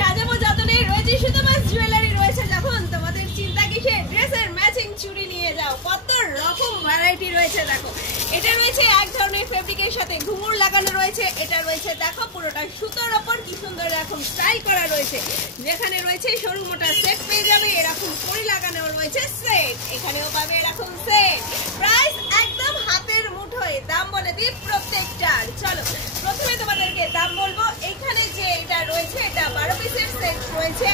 সাজাবো যতনে রয়েছে শুধুমাত্র জুয়েলারি রয়েছে যখন তোমাদের চিন্তা কিসে ড্রেসের ম্যাচিং চুড়ি নিয়ে যাও কত রকম ভ্যারাইটি রয়েছে দেখো এটা রয়েছে এক ধরনের ফেব্রিকের সাথে ঘুঙুর লাগানো রয়েছে এটা রয়েছে দেখো পুরোটা সুতোর ওপর কি সুন্দর এরকম স্টাইল করা রয়েছে যেখানে রয়েছে সরু মোটা সেট পেয়ে যাবে এরকম কড়ি লাগানো রয়েছে সেট এখানেও পাবে এরকম সেট প্রাইস একদম হাতের মুঠোয় দাম বলে দিই প্রত্যেকটার চলো প্রথমে তোমাদেরকে দাম বলবো এখানে যে এটা রয়েছে এটা 12 পিসের সেট রয়েছে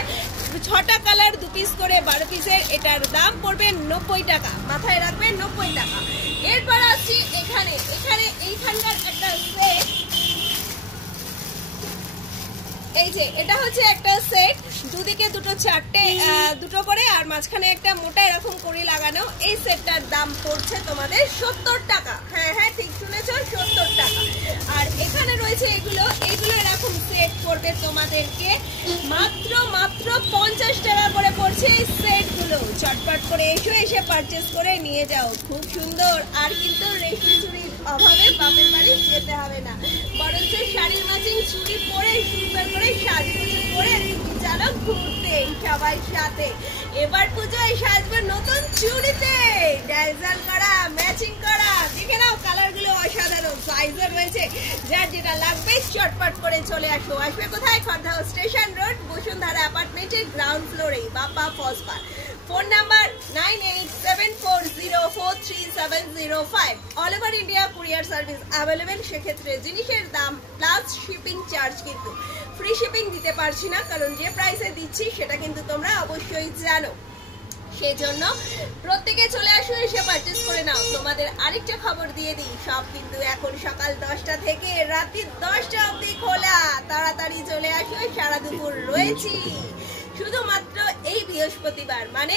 6টা কালার 2 পিস করে 12 পিসের এটার দাম পড়বে 90 টাকা মাথায় রাখবেন 90 টাকা এরপর আসছি এইখানকার একটা সেট এই যে এটা হচ্ছে একটা সেট দুদিকে দুটো করে আর মাঝখানে একটা মোটা এরকম কড়ি লাগানো এই সেটটার দাম পড়ছে তোমাদের 70 টাকা হ্যাঁ ঠিক শুনেছো 70 টাকা আর এখানে রয়েছে এগুলো এরকম সেট পড়বে তোমাদেরকে মাত্র 50 টাকা করে পড়ছে এই সেটগুলো চটপট করে এসে পারচেজ করে নিয়ে যাও খুব সুন্দর আর কিন্তু রেশমি চুড়ির অভাবে বাপের বাড়ি যেতে হবে না বরঞ্চ শাড়ির ম্যাচিং চুড়ি পরে সুন্দর করে সাজগুজু করে চলো ঘুরতে সবাই সাথে এবার পুজোয় সাজবে নতুন চুড়িতে ডিজাইন করা ম্যাচিং করা দেখে নাও কালারগুলো অসাধারণ সাইজে রয়েছে যার যেটা লাগবে চটপট করে চলে আসবে কোথায় খড়দহ স্টেশন রোড বসুন্ধরা অ্যাপার্টমেন্টের গ্রাউন্ড ফ্লোরে বাপ্পা ফসবার phone number 9874043705 all over India courier service available সেক্ষেত্রে জিনিসের দাম প্লাস শিপিং চার্জ কিন্তু ফ্রি শিপিং দিতে পারছি না কারণ যে প্রাইসে দিচ্ছি সেটা কিন্তু তোমরা অবশ্যই জানো সেজন্য প্রত্যেকে চলে আসো এসে পারচেজ করে নাও তোমাদের আরেকটা খবর দিয়ে দিই সব কিন্তু এখন সকাল 10টা থেকে রাত্রি 10টা অবধি খোলা তাড়াতাড়ি চলে আসো সারা দুপুর রয়েছি শুধুমাত্র এই বৃহস্পতিবার মানে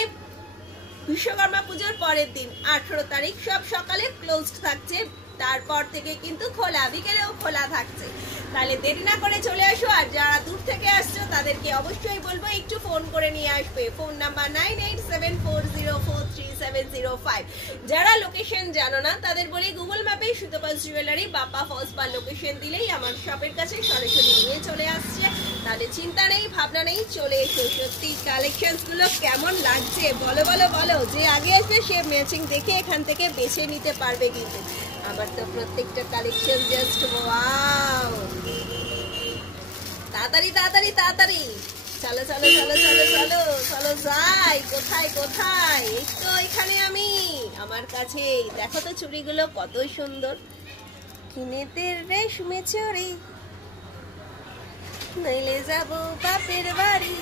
বিশ্বকর্মা পুজোর পরের দিন 18 তারিখ সব সকালে ক্লোজড থাকছে তারপর থেকে কিন্তু খোলা বিকেলেও খোলা থাকছে তাহলে দেরি না করে চলে আসো আর যারা দূর থেকে আসছো তাদেরকে অবশ্যই বলবো একটু ফোন করে নিয়ে আসবে ফোন নাম্বার 9874043705 যারা লোকেশন জানো না তাদের বলি গুগল ম্যাপে সুতোপাস জুয়েলারি বাপ্পা ফসবার লোকেশন দিলেই আমার শপের কাছে সরাসরি নিয়ে চলে আসছে তাহলে চিন্তা নেই ভাবনা নেই চলে এসো সত্যি কালেকশনস গুলো কেমন লাগছে বলো যে আগে আসবে সে ম্যাচিং দেখে এখান থেকে বেছে নিতে পারবে কিন্তু আমার তো প্রত্যেকটা কালেকশন জাস্ট ওয়াও তাড়াতাড়ি চলো যাই কোথায় এই তো এখানে আমি আমার কাছে দেখো তো চুড়িগুলো কত সুন্দর কিনেতে রেশমি চুড়ি নইলে যাবো বাপের বাড়ি